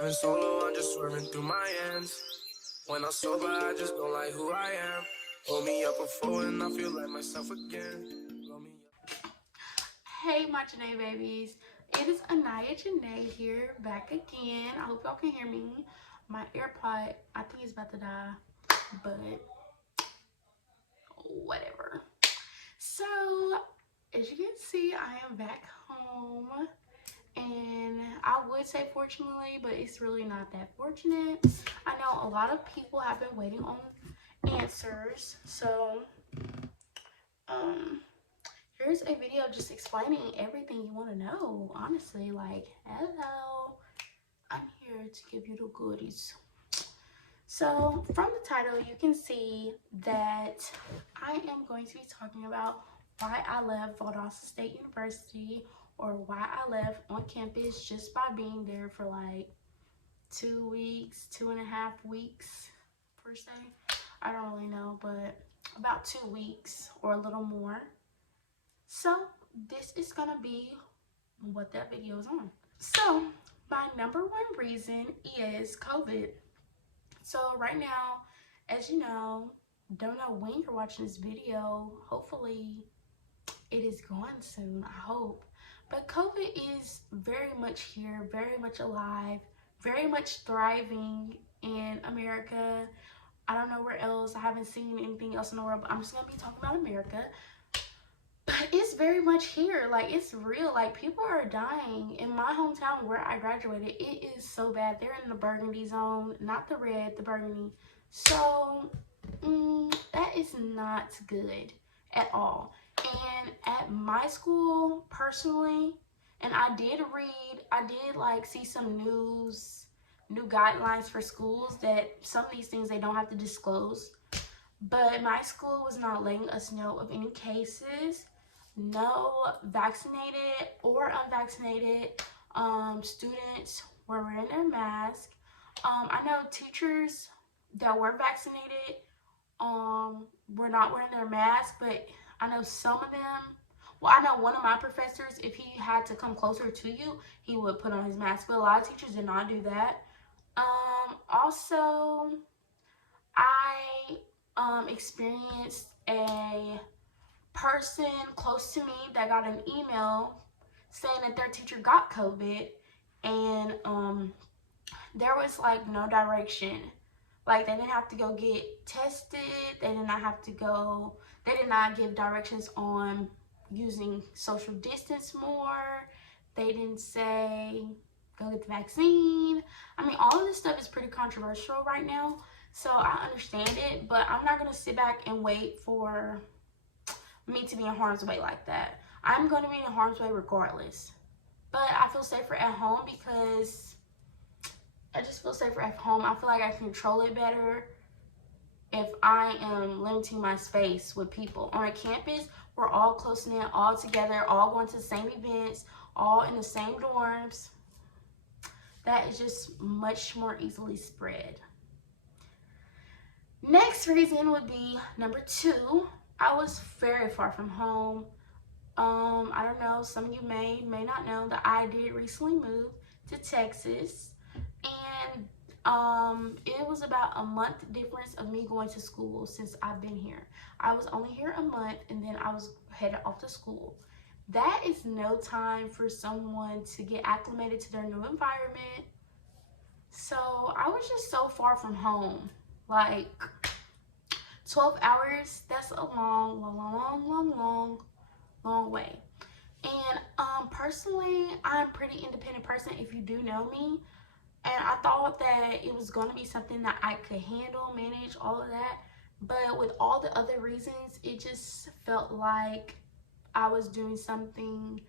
Driving solo, I'm just swerving through my ends. When I'm sober, I just don't like who I am. Pull me up a four and I feel like myself again. Roll me up. Hey, my Janae babies. It is Anaya Janae here, back again. I hope y'all can hear me. My AirPod, I think it's about to die, but whatever. So, as you can see, I am back home. And I would say fortunately, but it's really not that fortunate. I know a lot of people have been waiting on answers. So, um, here's a video just explaining everything you want to know. Honestly, like, hello, I'm here to give you the goodies. So, from the title, you can see that I am going to be talking about why I left Valdosta State University, or why I left on campus just by being there for like 2 weeks, 2.5 weeks per se. I don't really know, but about 2 weeks or a little more. So this is gonna be what that video is on. So my number one reason is COVID. So right now, as you know, don't know when you're watching this video, hopefully it is gone soon, I hope. But COVID is very much here, very much alive, very much thriving in America. I don't know where else. I haven't seen anything else in the world, but I'm just gonna be talking about America. But it's very much here. Like, it's real. Like, people are dying. In my hometown where I graduated, it is so bad. They're in the burgundy zone, not the red, the burgundy. So that is not good at all. And at my school, personally, and I did like see some new guidelines for schools that some of these things they don't have to disclose. But my school was not letting us know of any cases. No vaccinated or unvaccinated students were wearing their mask. I know teachers that were vaccinated were not wearing their mask, but I know some of them, well, I know one of my professors, if he had to come closer to you, he would put on his mask, but a lot of teachers did not do that. Also, I experienced a person close to me that got an email saying that their teacher got COVID, and there was like no direction. Like, they didn't have to go get tested. They did not give directions on using social distance more. They didn't say go get the vaccine. I mean, all of this stuff is pretty controversial right now, so I understand it, but I'm not going to sit back and wait for me to be in harm's way like that. I'm going to be in harm's way regardless. But I feel safer at home because I just feel safer at home. I feel like I can control it better if I am limiting my space with people. On a campus, we're all close knit, all together, all going to the same events, all in the same dorms. That is just much more easily spread. Next reason would be number 2. I was very far from home. I don't know, some of you may not know that I did recently move to Texas, and it was about a month difference of me going to school since I've been here. I was only here a month, and then I was headed off to school. That is no time for someone to get acclimated to their new environment. So I was just so far from home. Like, 12 hours, that's a long way. And personally, I'm a pretty independent person, if you do know me. And I thought that it was going to be something that I could handle, manage, all of that. But with all the other reasons, it just felt like I was doing something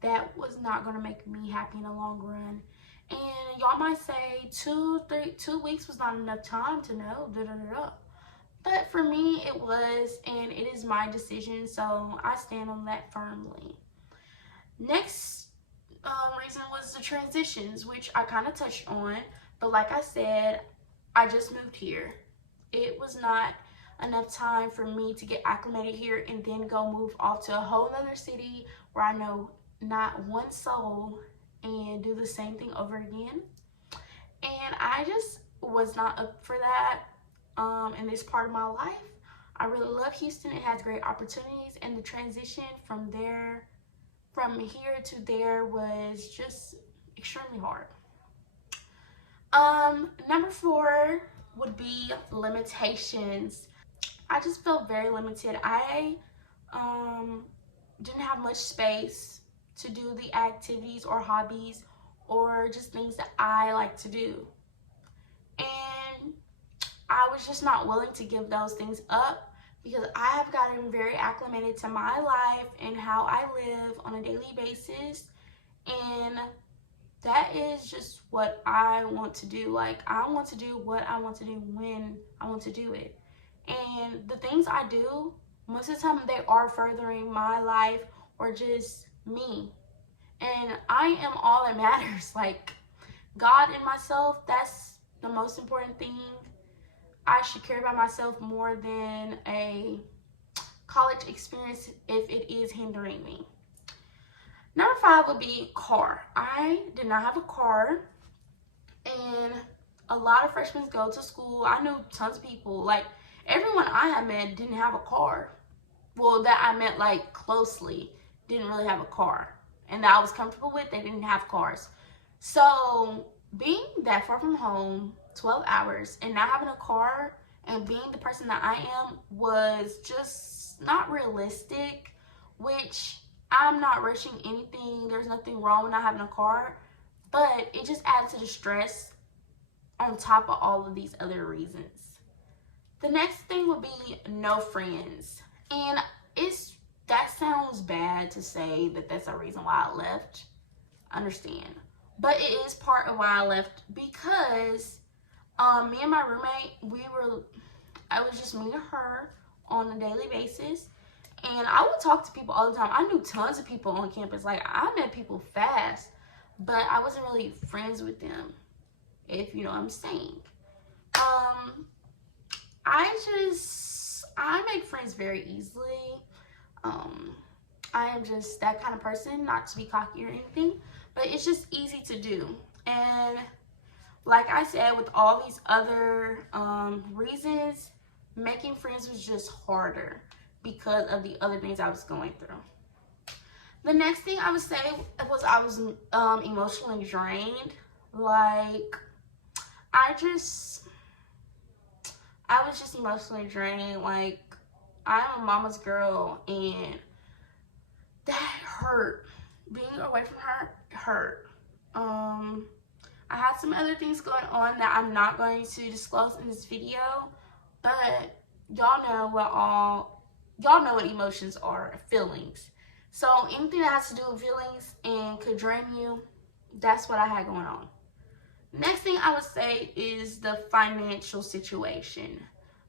that was not going to make me happy in the long run. And y'all might say 2 weeks was not enough time to know, But for me, it was, and it is my decision, so I stand on that firmly. Next reason was the transitions, which I kind of touched on, but like I said, I just moved here. It was not enough time for me to get acclimated here and then go move off to a whole other city where I know not one soul and do the same thing over again. was not up for that in this part of my life. I really love Houston. It has great opportunities, and the transition from here to there was just extremely hard. Number 4 would be limitations. I just felt very limited. I didn't have much space to do the activities or hobbies or just things that I like to do. And I was just not willing to give those things up because I have gotten very acclimated to my life and how I live on a daily basis. And that is just what I want to do. Like, I want to do what I want to do when I want to do it. And the things I do, most of the time, they are furthering my life or just me. And I am all that matters. Like, God and myself, that's the most important thing. I should care about myself more than a college experience if it is hindering me. Number 5 would be car. I did not have a car, and a lot of freshmen go to school. I knew tons of people, like everyone I had met didn't have a car. Well, that I met like closely didn't really have a car, and that I was comfortable with, they didn't have cars. So being that far from home, 12 hours, and not having a car and being the person that I am was just not realistic, which I'm not rushing anything. There's nothing wrong with not having a car, but it just adds to the stress on top of all of these other reasons. The next thing would be no friends. And that sounds bad to say that that's a reason why I left. I understand. But it is part of why I left because me and my roommate, I was just me and her on a daily basis. And I would talk to people all the time. I knew tons of people on campus. Like, I met people fast, but I wasn't really friends with them, if you know what I'm saying. I make friends very easily. I am just that kind of person, not to be cocky or anything, but it's just easy to do. And like I said, with all these other reasons, making friends was just harder because of the other things I was going through. The next thing I would say was I was emotionally drained. Like, I was just emotionally drained. Like, I'm a mama's girl, and that hurt. Being away from her hurt. I had some other things going on that I'm not going to disclose in this video, but y'all know what emotions are, feelings. So anything that has to do with feelings and could drain you, that's what I had going on. Next thing I would say is the financial situation.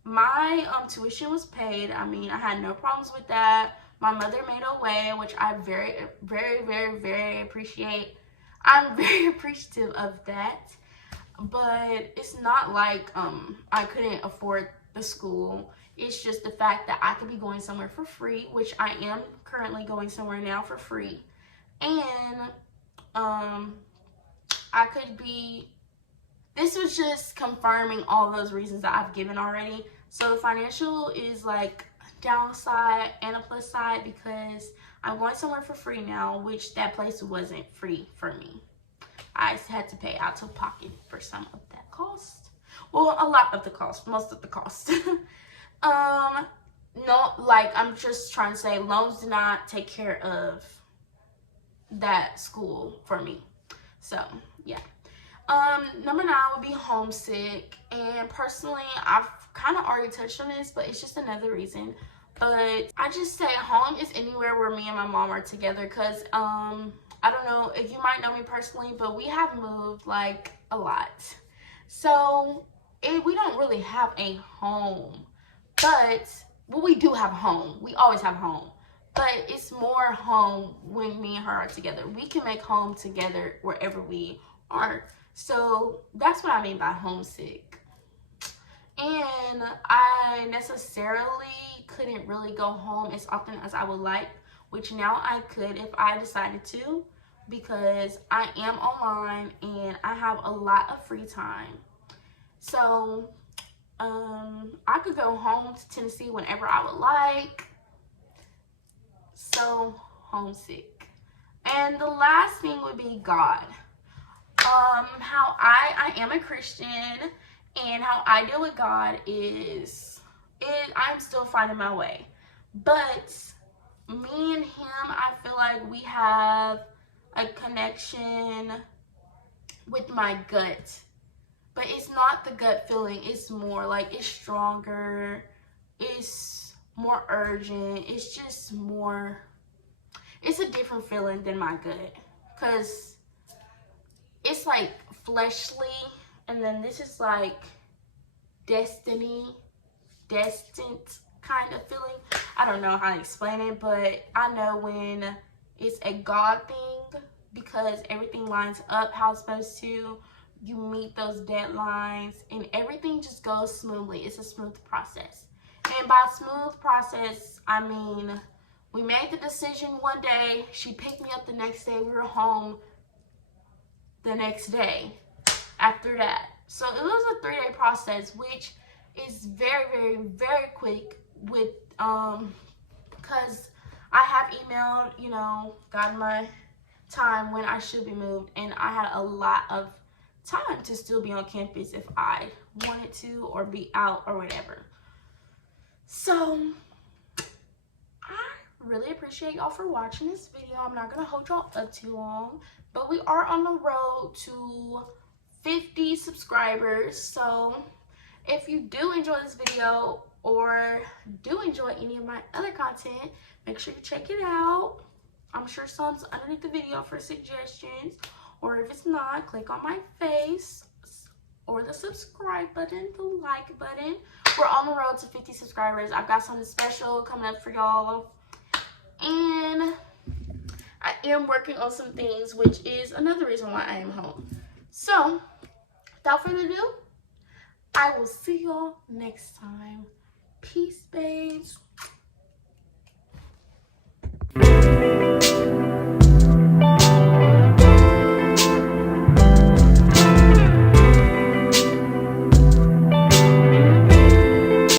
My tuition was paid. I mean, I had no problems with that. My mother made a way, which I very, very, very, very appreciate. I'm very appreciative of that. But it's not like I couldn't afford the school. It's just the fact that I could be going somewhere for free, which I am currently going somewhere now for free. And this was just confirming all those reasons that I've given already. So the financial is like downside and a plus side because I'm going somewhere for free now, which that place wasn't free for me. I had to pay out of pocket for some of that cost. Well, a lot of the cost, most of the cost. No, like, I'm just trying to say loans do not take care of that school for me. So, yeah. Number 9 would be homesick. And personally, I've kind of already touched on this, but it's just another reason. But I just say home is anywhere where me and my mom are together because, I don't know if you might know me personally, but we have moved like a lot. So we don't really have a home, but well, we do have a home. We always have a home, but it's more home when me and her are together. We can make home together wherever we are. So that's what I mean by homesick. And I necessarily couldn't really go home as often as I would like, which now I could if I decided to, because I am online and I have a lot of free time. So I could go home to Tennessee whenever I would like. So homesick. And the last thing would be God. How I am a Christian, and how I deal with God is I'm still finding my way. But me and him, I feel like we have a connection with my gut. But it's not the gut feeling, it's more like it's stronger, it's more urgent, it's just more, it's a different feeling than my gut. Because it's like fleshly, and then this is like destined kind of feeling. I don't know how to explain it, but I know when it's a God thing because everything lines up how it's supposed to. You meet those deadlines and everything just goes smoothly. It's a smooth process. And by smooth process, I mean we made the decision one day. She picked me up the next day. We were home the next day after that. So it was a 3-day process, which is very, very, very quick with because I have emailed, you know, gotten my time when I should be moved, and I had a lot of time to still be on campus if I wanted to or be out or whatever. So I really appreciate y'all for watching this video. I'm not gonna hold y'all up too long, but we are on the road to 50 subscribers. So if you do enjoy this video or do enjoy any of my other content, make sure you check it out. I'm sure some's underneath the video for suggestions, or if it's not, click on my face or the subscribe button, the like button. We're on the road to 50 subscribers. I've got something special coming up for y'all, and I am working on some things, which is another reason why I am home. So without further ado, I will see y'all next time. Peace, babes.